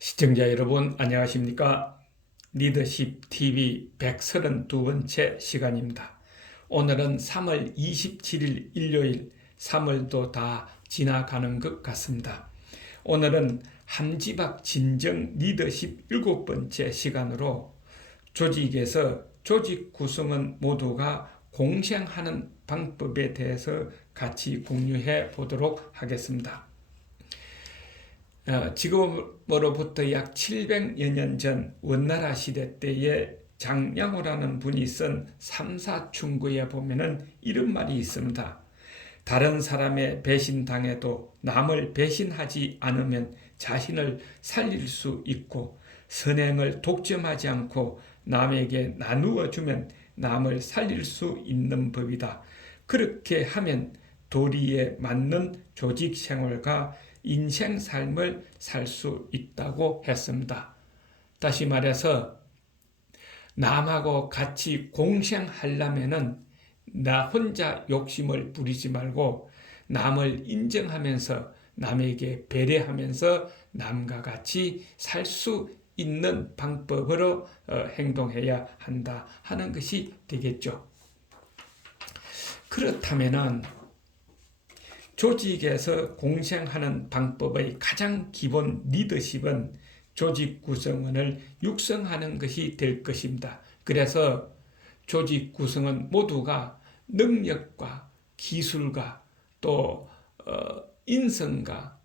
시청자 여러분 안녕하십니까? 리더십 TV 132번째 시간입니다. 오늘은 3월 27일 일요일 3월도 다 지나가는 것 같습니다. 오늘은 함지박 진정 리더십 일곱 번째 시간으로 조직에서 조직 구성원 모두가 공생하는 방법에 대해서 같이 공유해 보도록 하겠습니다. 어, 지금으로부터 약 700여 년 전 원나라 시대 때에 장량호라는 분이 쓴 삼사충구에 보면은 이런 말이 있습니다. 다른 사람의 배신당해도 남을 배신하지 않으면 자신을 살릴 수 있고 선행을 독점하지 않고 남에게 나누어 주면 남을 살릴 수 있는 법이다. 그렇게 하면 도리에 맞는 조직 생활과 인생 삶을 살 수 있다고 했습니다. 다시 말해서 남하고 같이 공생하려면은 나 혼자 욕심을 부리지 말고 남을 인정하면서 남에게 배려하면서 남과 같이 살 수 있는 방법으로 어, 행동해야 한다 하는 것이 되겠죠. 그렇다면은 조직에서 공생하는 방법의 가장 기본 리더십은 조직 구성원을 육성하는 것이 될 것입니다. 그래서 조직 구성원 모두가 능력과 기술과 또 어, 인성과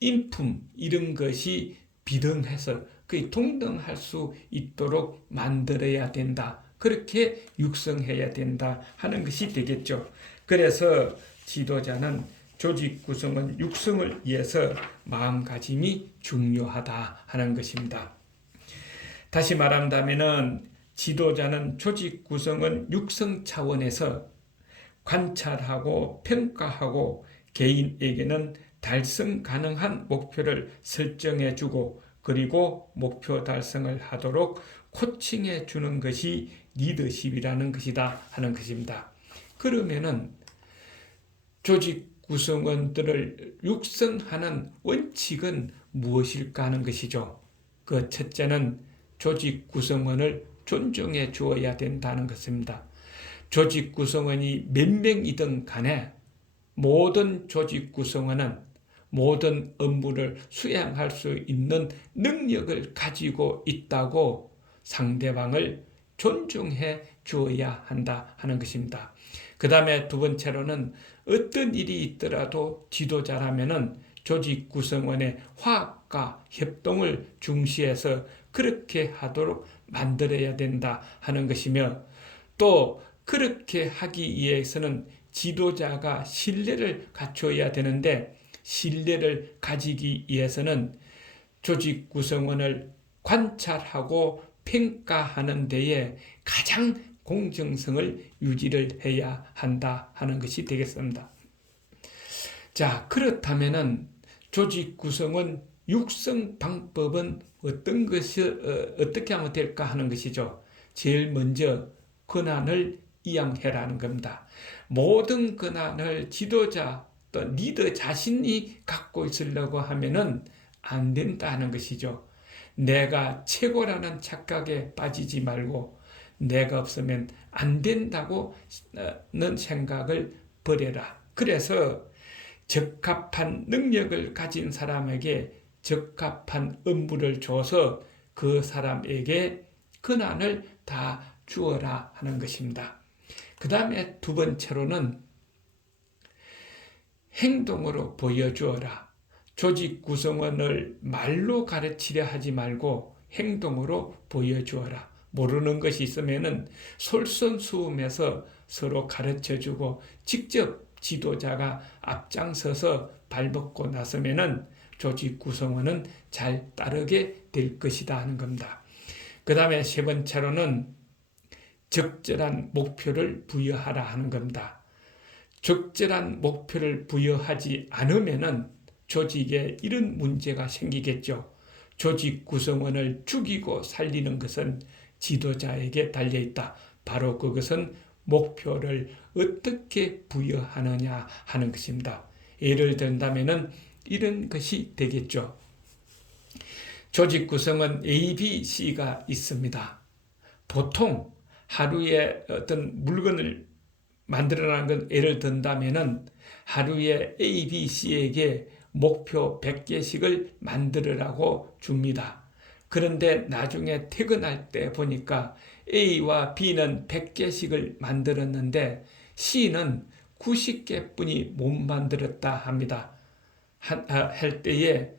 인품 이런 것이 비등해서 거의 동등할 수 있도록 만들어야 된다. 그렇게 육성해야 된다 하는 것이 되겠죠. 그래서 지도자는 조직 구성원 육성을 위해서 마음가짐이 중요하다 하는 것입니다. 다시 말한다면은 지도자는 조직 구성원 육성 차원에서 관찰하고 평가하고 개인에게는 달성 가능한 목표를 설정해 주고 그리고 목표 달성을 하도록 코칭해 주는 것이 리더십이라는 것이다 하는 것입니다. 그러면은 조직 구성원들을 육성하는 원칙은 무엇일까 하는 것이죠. 그 첫째는 조직 구성원을 존중해 주어야 된다는 것입니다. 조직 구성원이 몇 명이든 간에 모든 조직 구성원은 모든 업무를 수행할 수 있는 능력을 가지고 있다고 상대방을 존중해 주어야 한다 하는 것입니다. 그 다음에 두 번째로는 어떤 일이 있더라도 지도자라면은 조직 구성원의 화합과 협동을 중시해서 그렇게 하도록 만들어야 된다 하는 것이며 또 그렇게 하기 위해서는 지도자가 신뢰를 갖춰야 되는데 신뢰를 가지기 위해서는 조직 구성원을 관찰하고 평가하는 데에 가장 공정성을 유지를 해야 한다 하는 것이 되겠습니다. 자, 그렇다면은 조직 구성원 육성 방법은 어떤 것이 어, 어떻게 하면 될까 하는 것이죠. 제일 먼저 권한을 이양해라는 겁니다. 모든 권한을 지도자 또 리더 자신이 갖고 있으려고 하면은 안 된다는 것이죠. 내가 최고라는 착각에 빠지지 말고 내가 없으면 안 된다고는 생각을 버려라. 그래서 적합한 능력을 가진 사람에게 적합한 업무를 줘서 그 사람에게 근한을 다 주어라 하는 것입니다. 그 다음에 두 번째로는 행동으로 보여주어라. 조직 구성원을 말로 가르치려 하지 말고 행동으로 보여주어라. 모르는 것이 있으면은 솔선수범해서 서로 가르쳐 주고 직접 지도자가 앞장서서 발벗고 나서면은 조직 구성원은 잘 따르게 될 것이다 하는 겁니다. 그 다음에 세 번째로는 적절한 목표를 부여하라 하는 겁니다. 적절한 목표를 부여하지 않으면은 조직에 이런 문제가 생기겠죠. 조직 구성원을 죽이고 살리는 것은 지도자에게 달려 있다. 바로 그것은 목표를 어떻게 부여하느냐 하는 것입니다. 예를 든다면은 이런 것이 되겠죠. 조직 구성은 A, B, C가 있습니다. 보통 하루에 어떤 물건을 만들어내는 건 예를 든다면은 하루에 A, B, C에게 목표 100개씩을 만들으라고 줍니다. 그런데 나중에 퇴근할 때 보니까 A와 B는 100개씩을 만들었는데 C는 90개 뿐이 못 만들었다 합니다. 할 때에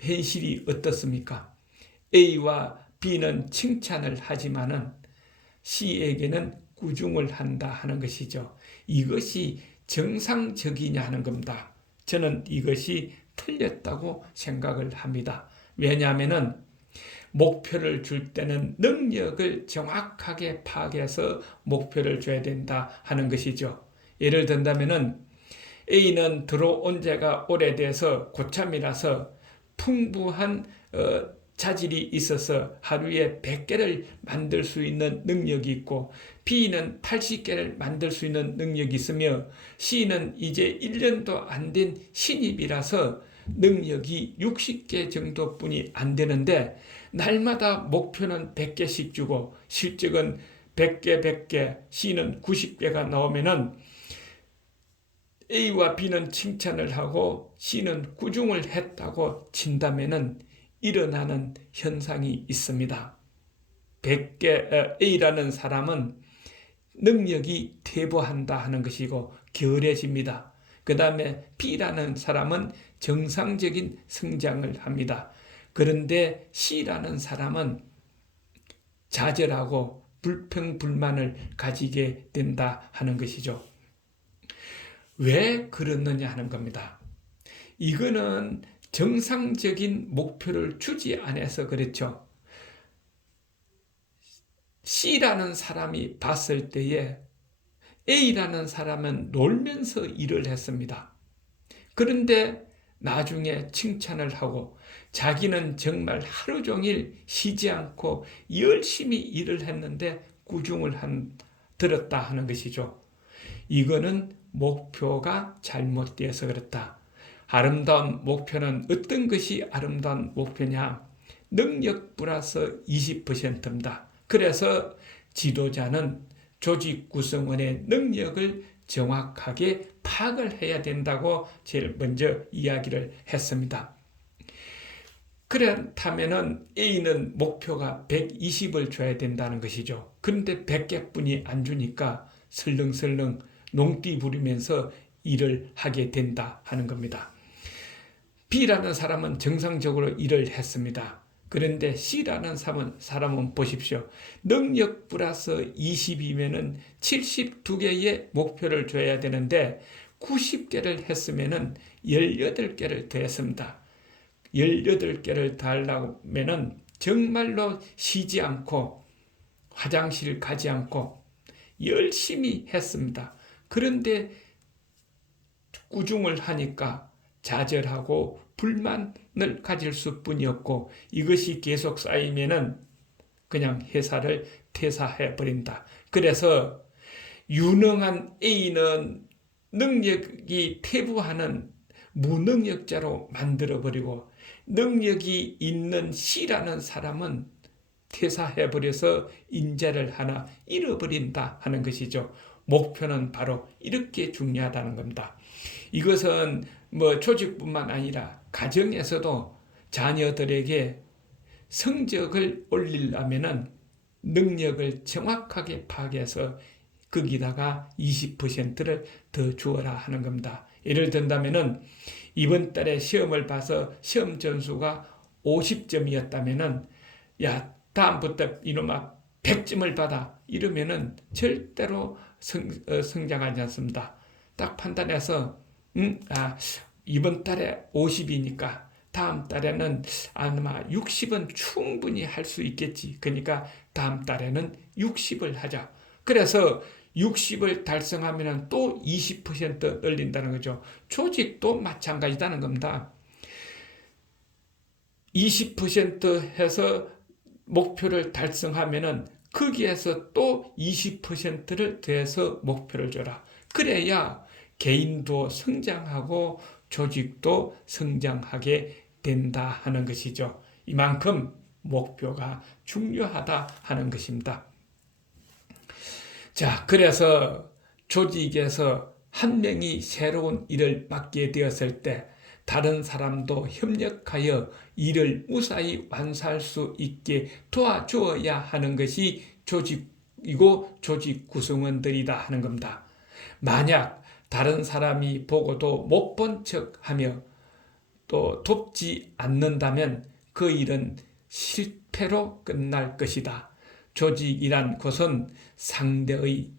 현실이 어떻습니까? A와 B는 칭찬을 하지만은 C에게는 꾸중을 한다 하는 것이죠. 이것이 정상적이냐 하는 겁니다. 저는 이것이 틀렸다고 생각을 합니다. 왜냐하면은 목표를 줄 때는 능력을 정확하게 파악해서 목표를 줘야 된다 하는 것이죠. 예를 든다면은 A는 들어온 지가 오래돼서 고참이라서 풍부한 어, 자질이 있어서 하루에 100개를 만들 수 있는 능력이 있고 B는 80개를 만들 수 있는 능력이 있으며 C는 이제 1년도 안 된 신입이라서 능력이 60개 정도뿐이 안 되는데 날마다 목표는 100개씩 주고 실적은 100개, 100개, C는 90개가 나오면은 A와 B는 칭찬을 하고 C는 꾸중을 했다고 친다면은 일어나는 현상이 있습니다. 100개 어, A라는 사람은 능력이 퇴보한다 하는 것이고 결해집니다. 그 다음에 B라는 사람은 정상적인 성장을 합니다. 그런데 C라는 사람은 좌절하고 불평 불만을 가지게 된다 하는 것이죠. 왜 그렇느냐 하는 겁니다. 이거는 정상적인 목표를 주지 않아서 그렇죠. C라는 사람이 봤을 때에 A라는 사람은 놀면서 일을 했습니다. 그런데 나중에 칭찬을 하고 자기는 정말 하루 종일 쉬지 않고 열심히 일을 했는데 꾸중을 한, 들었다 하는 것이죠. 이거는 목표가 잘못되어서 그렇다. 아름다운 목표는 어떤 것이 아름다운 목표냐? 능력 플러스 20%입니다. 그래서 지도자는 조직 구성원의 능력을 정확하게 파악을 해야 된다고 제일 먼저 이야기를 했습니다. 그렇다면은 A는 목표가 120을 줘야 된다는 것이죠. 그런데 100개뿐이 안 주니까 설렁설렁 농띠 부리면서 일을 하게 된다 하는 겁니다. B라는 사람은 정상적으로 일을 했습니다. 그런데 C라는 사람은, 사람은 보십시오. 능력 플러스 20이면은 72개의 목표를 줘야 되는데 90개를 했으면은 18개를 더했습니다. 18개를 달라면은 정말로 쉬지 않고 화장실 가지 않고 열심히 했습니다. 그런데 꾸중을 하니까 좌절하고 불만을 가질 수 뿐이었고 이것이 계속 쌓이면은 그냥 회사를 퇴사해 버린다. 그래서 유능한 A는 능력이 퇴부하는 무능력자로 만들어 버리고 능력이 있는 C라는 사람은 퇴사해 버려서 인재를 하나 잃어버린다 하는 것이죠. 목표는 바로 이렇게 중요하다는 겁니다. 이것은 뭐 조직뿐만 아니라 가정에서도 자녀들에게 성적을 올리려면은 능력을 정확하게 파악해서 거기다가 20%를 더 주어라 하는 겁니다. 예를 든다면은 이번 달에 시험을 봐서 시험 점수가 50점이었다면은 야 다음부터 이놈아 100점을 받아 이러면은 절대로 성, 어, 성장하지 않습니다. 딱 판단해서 음, 아, 이번 달에 50이니까 다음 달에는 아마 60은 충분히 할 수 있겠지. 그러니까 다음 달에는 60을 하자. 그래서 60을 달성하면 또 20% 늘린다는 거죠. 조직도 마찬가지다는 겁니다. 20% 해서 목표를 달성하면은 거기에서 또 20%를 더해서 목표를 줘라. 그래야 개인도 성장하고 조직도 성장하게 된다 하는 것이죠. 이만큼 목표가 중요하다 하는 것입니다. 자, 그래서 조직에서 한 명이 새로운 일을 맡게 되었을 때 다른 사람도 협력하여 일을 무사히 완수할 수 있게 도와주어야 하는 것이 조직이고 조직 구성원들이다 하는 겁니다. 만약 다른 사람이 보고도 못 본 척 하며 또 돕지 않는다면 그 일은 실패로 끝날 것이다. 조직이란 것은 상대의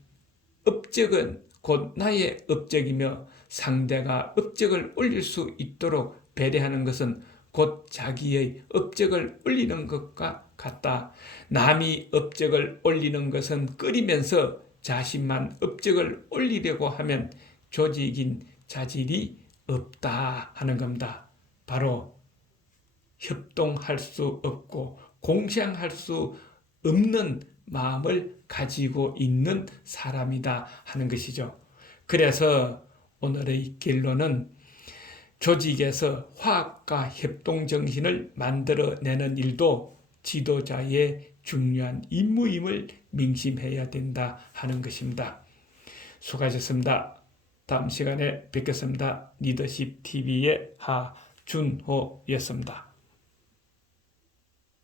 업적은 곧 나의 업적이며 상대가 업적을 올릴 수 있도록 배려하는 것은 곧 자기의 업적을 올리는 것과 같다. 남이 업적을 올리는 것은 끓이면서 자신만 업적을 올리려고 하면 조직인 자질이 없다 하는 겁니다. 바로 협동할 수 없고 공생할 수 없는 마음을 가지고 있는 사람이다 하는 것이죠. 그래서 오늘의 결론은 조직에서 화합과 협동 정신을 만들어내는 일도 지도자의 중요한 임무임을 명심해야 된다 하는 것입니다. 수고하셨습니다. 다음 시간에 뵙겠습니다. 리더십 TV의 하준호였습니다.